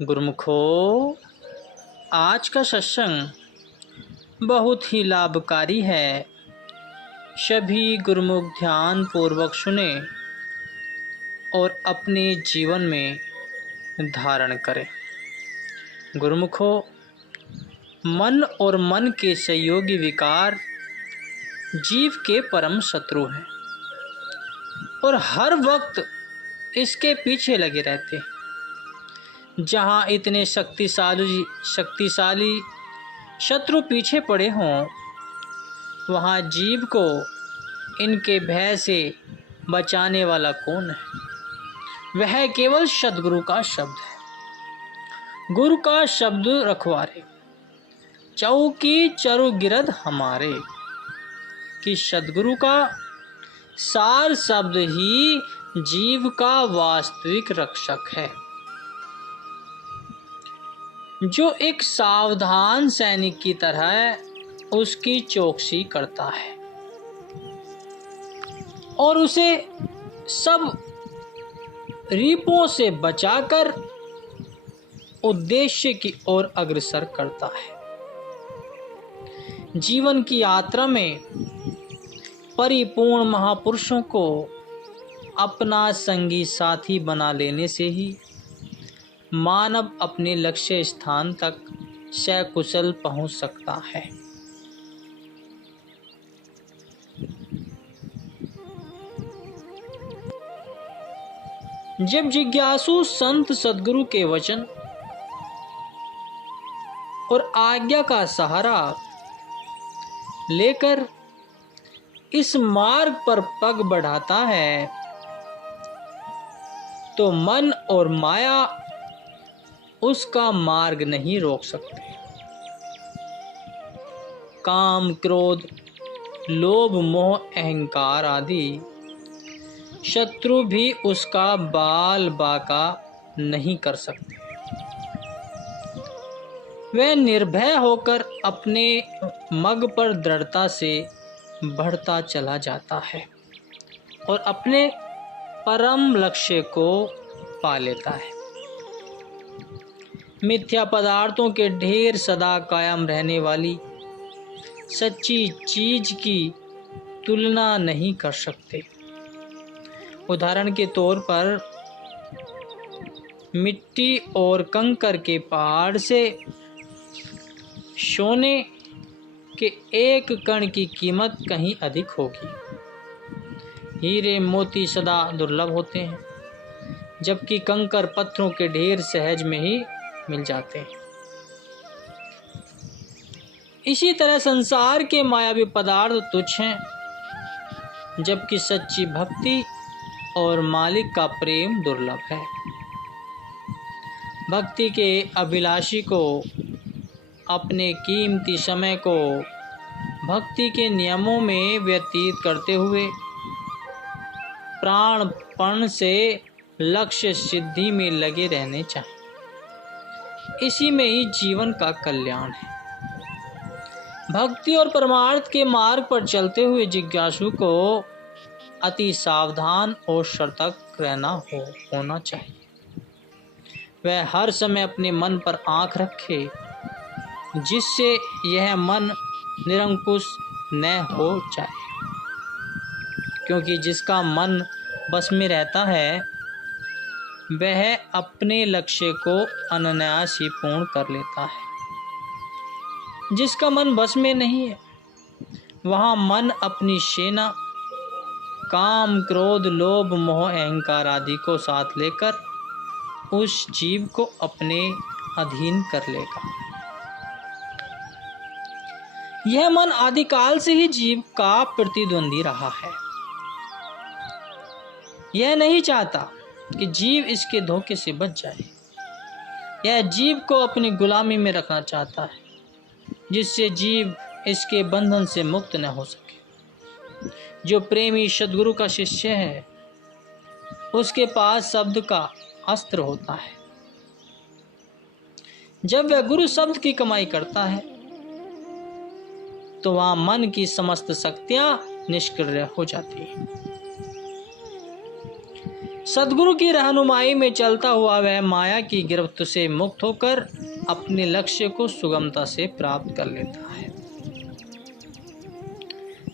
गुरुमुखो, आज का सत्संग बहुत ही लाभकारी है। सभी गुरुमुख ध्यान पूर्वक सुने और अपने जीवन में धारण करें। गुरुमुखो, मन और मन के सहयोगी विकार जीव के परम शत्रु हैं और हर वक्त इसके पीछे लगे रहते हैं। जहाँ इतने शक्तिशाली शत्रु पीछे पड़े हों, वहाँ जीव को इनके भय से बचाने वाला कौन है? वह केवल सद्गुरु का शब्द है। गुरु का शब्द रखवारे, चौकी चरु गिरद हमारे। कि सद्गुरु का सार शब्द ही जीव का वास्तविक रक्षक है, जो एक सावधान सैनिक की तरह उसकी चौकसी करता है और उसे सब रीपों से बचाकर उद्देश्य की ओर अग्रसर करता है। जीवन की यात्रा में परिपूर्ण महापुरुषों को अपना संगी साथी बना लेने से ही मानव अपने लक्ष्य स्थान तक सकुशल पहुंच सकता है। जब जिज्ञासु संत सद्गुरु के वचन और आज्ञा का सहारा लेकर इस मार्ग पर पग बढ़ाता है, तो मन और माया उसका मार्ग नहीं रोक सकते। काम, क्रोध, लोभ, मोह, अहंकार आदि शत्रु भी उसका बाल बाका नहीं कर सकते। वह निर्भय होकर अपने मग पर दृढ़ता से बढ़ता चला जाता है और अपने परम लक्ष्य को पा लेता है। मिथ्या पदार्थों के ढेर सदा कायम रहने वाली सच्ची चीज की तुलना नहीं कर सकते। उदाहरण के तौर पर मिट्टी और कंकर के पहाड़ से सोने के एक कण की कीमत कहीं अधिक होगी। हीरे मोती सदा दुर्लभ होते हैं, जबकि कंकर पत्थरों के ढेर सहज में ही मिल जाते हैं। इसी तरह संसार के मायावी पदार्थ तुच्छ हैं, जबकि सच्ची भक्ति और मालिक का प्रेम दुर्लभ है। भक्ति के अभिलाषी को अपने कीमती समय को भक्ति के नियमों में व्यतीत करते हुए प्राणपण से लक्ष्य सिद्धि में लगे रहने चाहिए। इसी में ही जीवन का कल्याण है। भक्ति और परमार्थ के मार्ग पर चलते हुए जिज्ञासु को अति सावधान और सतर्क होना चाहिए। वह हर समय अपने मन पर आंख रखे, जिससे यह मन निरंकुश न हो जाए, क्योंकि जिसका मन बस में रहता है वह अपने लक्ष्य को अनायास ही पूर्ण कर लेता है। जिसका मन बस में नहीं है, वहाँ मन अपनी सेना काम, क्रोध, लोभ, मोह, अहंकार आदि को साथ लेकर उस जीव को अपने अधीन कर लेगा। यह मन आदिकाल से ही जीव का प्रतिद्वंदी रहा है। यह नहीं चाहता कि जीव इसके धोखे से बच जाए। यह जीव को अपनी गुलामी में रखना चाहता है, जिससे जीव इसके बंधन से मुक्त न हो सके। जो प्रेमी सद्गुरु का शिष्य है, उसके पास शब्द का अस्त्र होता है। जब वह गुरु शब्द की कमाई करता है, तो वहां मन की समस्त शक्तियां निष्क्रिय हो जाती हैं। सद्गुरु की रहनुमाई में चलता हुआ वह माया की गिरफ्त से मुक्त होकर अपने लक्ष्य को सुगमता से प्राप्त कर लेता है।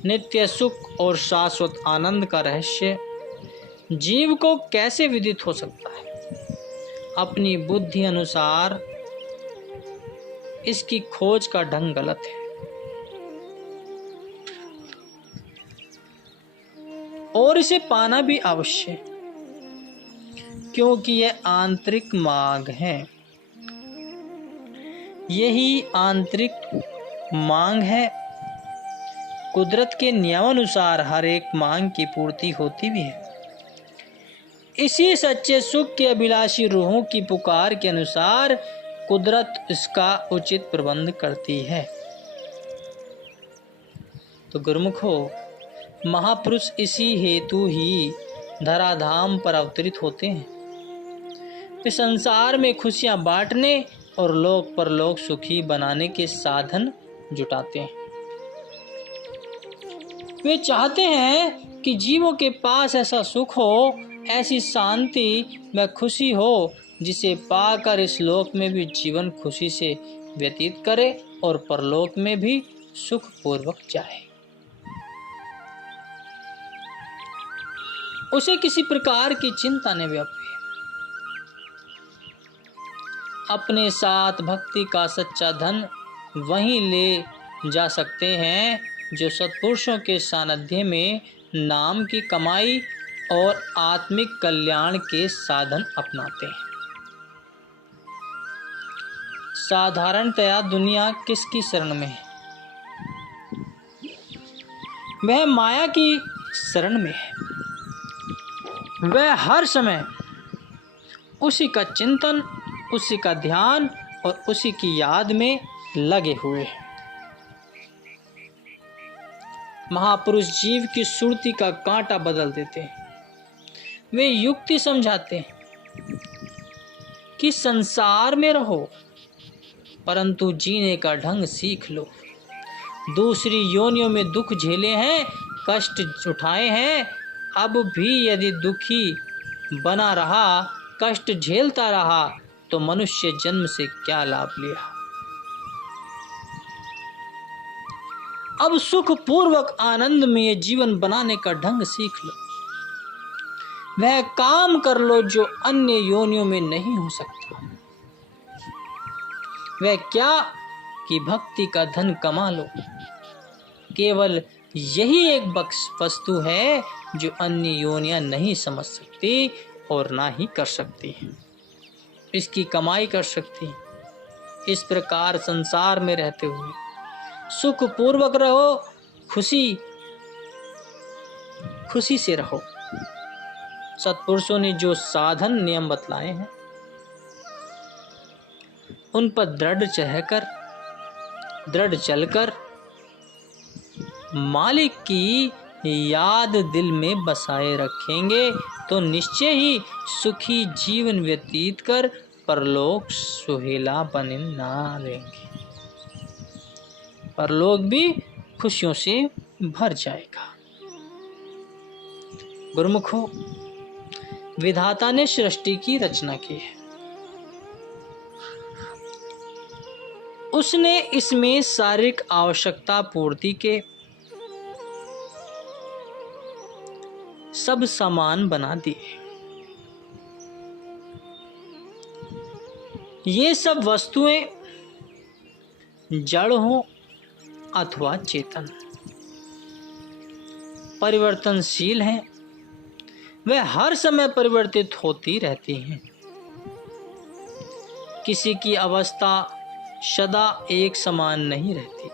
नित्य सुख और शाश्वत आनंद का रहस्य जीव को कैसे विदित हो सकता है? अपनी बुद्धि अनुसार इसकी खोज का ढंग गलत है और इसे पाना भी आवश्यक है, क्योंकि यह आंतरिक मार्ग है। यही आंतरिक मांग है। कुदरत के नियमानुसार हर एक मांग की पूर्ति होती भी है। इसी सच्चे सुख के अभिलाषी रूहों की पुकार के अनुसार कुदरत इसका उचित प्रबंध करती है। तो गुरुमुखो, महापुरुष इसी हेतु ही धराधाम पर अवतरित होते हैं। वे संसार में खुशियां बांटने और लोक परलोक सुखी बनाने के साधन जुटाते हैं। वे चाहते हैं कि जीवों के पास ऐसा सुख हो, ऐसी शांति व खुशी हो, जिसे पाकर इस लोक में भी जीवन खुशी से व्यतीत करे और परलोक में भी सुख पूर्वक जाए। उसे किसी प्रकार की चिंता न व्यापे। अपने साथ भक्ति का सच्चा धन वहीं ले जा सकते हैं जो सत्पुरुषों के सानिध्य में नाम की कमाई और आत्मिक कल्याण के साधन अपनाते हैं। साधारणतया दुनिया किसकी शरण में है? वह माया की शरण में है। वह हर समय उसी का चिंतन, उसी का ध्यान और उसी की याद में लगे हुए हैं। महापुरुष जीव की सुरती का कांटा बदल देते हैं। वे युक्ति समझाते हैं कि संसार में रहो, परंतु जीने का ढंग सीख लो। दूसरी योनियों में दुख झेले हैं, कष्ट उठाए हैं, अब भी यदि दुखी बना रहा, कष्ट झेलता रहा, तो मनुष्य जन्म से क्या लाभ लिया? अब सुख पूर्वक आनंदमय जीवन बनाने का ढंग सीख लो। वह काम कर लो जो अन्य योनियों में नहीं हो सकता। वह क्या कि भक्ति का धन कमा लो। केवल यही एक वस्तु है जो अन्य योनियां नहीं समझ सकती और ना ही कर सकती। इसकी कमाई कर सकती। इस प्रकार संसार में रहते हुए सुख पूर्वक रहो, खुशी से रहो। सत्पुरुषों ने जो साधन नियम बतलाए हैं, उन पर दृढ़ चलकर मालिक की याद दिल में बसाए रखेंगे तो निश्चय ही सुखी जीवन व्यतीत कर परलोक सुहेला बना लेंगे। परलोक भी खुशियों से भर जाएगा। गुरुमुखो, विधाता ने सृष्टि की रचना की है। उसने इसमें शारीरिक आवश्यकता पूर्ति के सब सामान बना दिए। ये सब वस्तुएं जड़ हो अथवा चेतन, परिवर्तनशील हैं। वह हर समय परिवर्तित होती रहती हैं। किसी की अवस्था सदा एक समान नहीं रहती।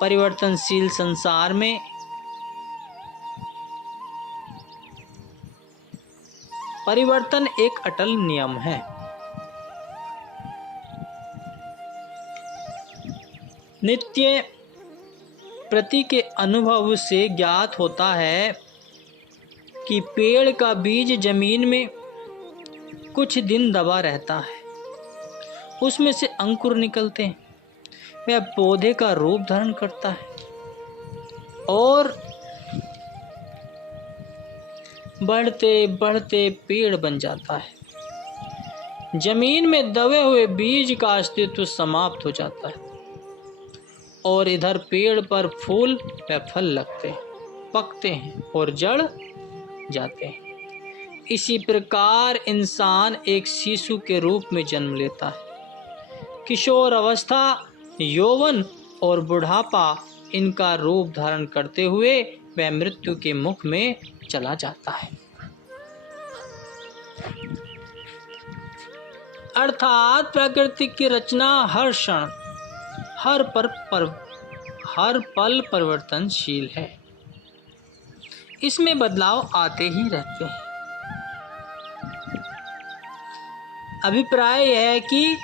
परिवर्तनशील संसार में परिवर्तन एक अटल नियम है। नित्य प्रति के अनुभव से ज्ञात होता है कि पेड़ का बीज जमीन में कुछ दिन दबा रहता है, उसमें से अंकुर निकलते हैं, वह पौधे का रूप धारण करता है और बढ़ते बढ़ते पेड़ बन जाता है। जमीन में दबे हुए बीज का अस्तित्व समाप्त हो जाता है और इधर पेड़ पर फूल व फल लगते हैं, पकते हैं और जड़ जाते हैं। इसी प्रकार इंसान एक शिशु के रूप में जन्म लेता है। किशोर अवस्था, यौवन और बुढ़ापा इनका रूप धारण करते हुए वह मृत्यु के मुख में चला जाता है। अर्थात प्रकृति की रचना हर क्षण, हर पल परिवर्तनशील है। इसमें बदलाव आते ही रहते हैं। अभिप्राय यह है कि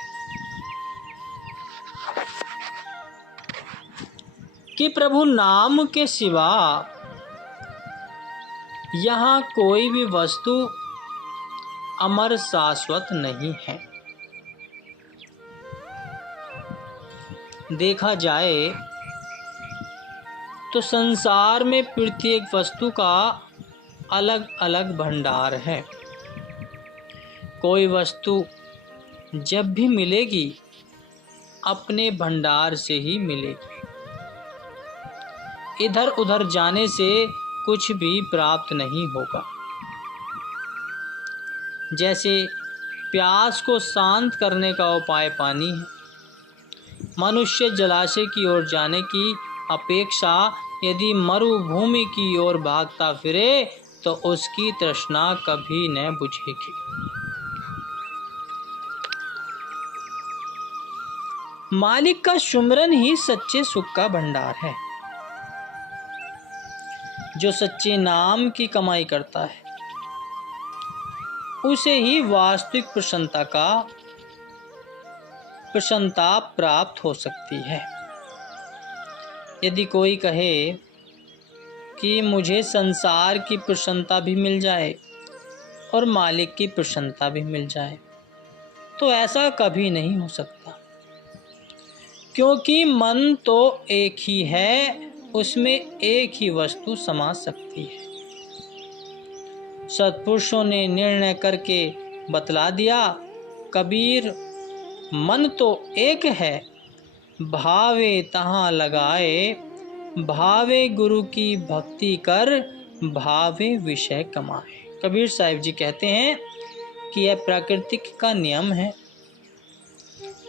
प्रभु नाम के सिवा यहाँ कोई भी वस्तु अमर शाश्वत नहीं है। देखा जाए तो संसार में प्रत्येक वस्तु का अलग अलग भंडार है। कोई वस्तु जब भी मिलेगी अपने भंडार से ही मिलेगी। इधर उधर जाने से कुछ भी प्राप्त नहीं होगा। जैसे प्यास को शांत करने का उपाय पानी है। मनुष्य जलाशय की ओर जाने की अपेक्षा यदि मरुभूमि की ओर भागता फिरे तो उसकी तृष्णा कभी न बुझेगी। मालिक का सुमिरन ही सच्चे सुख का भंडार है। जो सच्चे नाम की कमाई करता है उसे ही वास्तविक प्रसन्नता प्राप्त हो सकती है। यदि कोई कहे कि मुझे संसार की प्रसन्नता भी मिल जाए और मालिक की प्रसन्नता भी मिल जाए, तो ऐसा कभी नहीं हो सकता, क्योंकि मन तो एक ही है, उसमें एक ही वस्तु समा सकती है। सत्पुरुषों ने निर्णय करके बतला दिया, कबीर मन तो एक है, भावे तहाँ लगाए, भावे गुरु की भक्ति कर, भावे विषय कमाए। कबीर साहिब जी कहते हैं कि यह प्रकृति का नियम है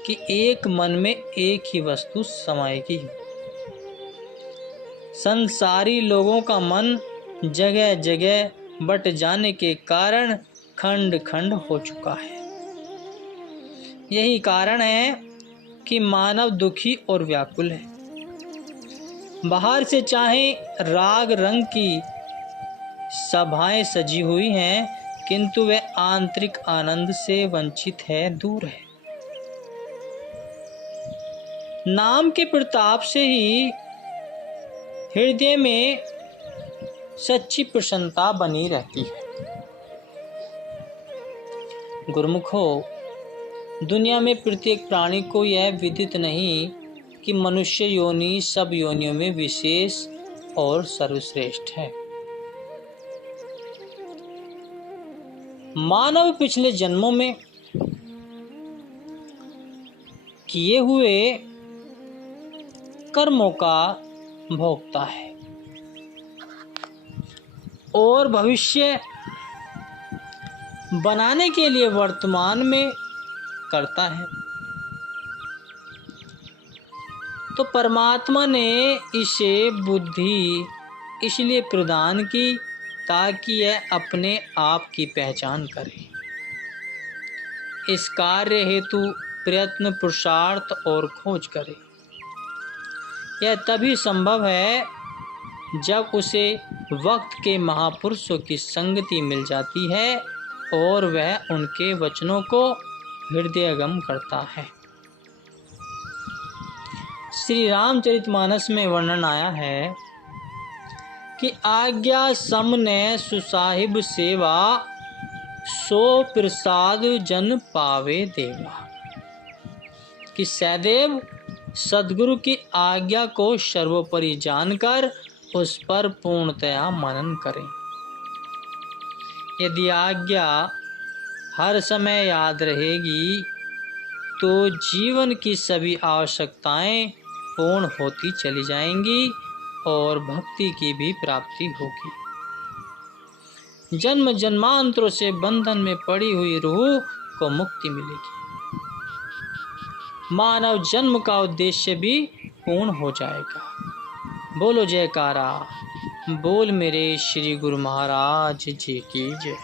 कि एक मन में एक ही वस्तु समाएगी। संसारी लोगों का मन जगह जगह बट जाने के कारण खंड खंड हो चुका है। यही कारण है कि मानव दुखी और व्याकुल है। बाहर से चाहे राग रंग की सभाएं सजी हुई हैं, किंतु वह आंतरिक आनंद से वंचित है, दूर है। नाम के प्रताप से ही हृदय में सच्ची प्रसन्नता बनी रहती है। गुरुमुखो, दुनिया में प्रत्येक प्राणी को यह विदित नहीं कि मनुष्य योनि सब योनियों में विशेष और सर्वश्रेष्ठ है। मानव पिछले जन्मों में किए हुए कर्मों का भोगता है और भविष्य बनाने के लिए वर्तमान में करता है। तो परमात्मा ने इसे बुद्धि इसलिए प्रदान की ताकि यह अपने आप की पहचान करे। इस कार्य हेतु प्रयत्न, पुरुषार्थ और खोज करे। यह तभी संभव है जब उसे वक्त के महापुरुषों की संगति मिल जाती है और वह उनके वचनों को हृदयगम करता है। श्री रामचरितमानस में वर्णन आया है कि आज्ञा समने सुसाहिब सेवा, सो प्रसाद जन पावे देवा। कि सदैव सद्गुरु की आज्ञा को सर्वोपरि जानकर उस पर पूर्णतया मनन करें। यदि आज्ञा हर समय याद रहेगी तो जीवन की सभी आवश्यकताएं पूर्ण होती चली जाएंगी और भक्ति की भी प्राप्ति होगी। जन्म जन्मांतरों से बंधन में पड़ी हुई रूह को मुक्ति मिलेगी। मानव जन्म का उद्देश्य भी पूर्ण हो जाएगा। बोलो जयकारा, बोल मेरे श्री गुरु महाराज जी की जय।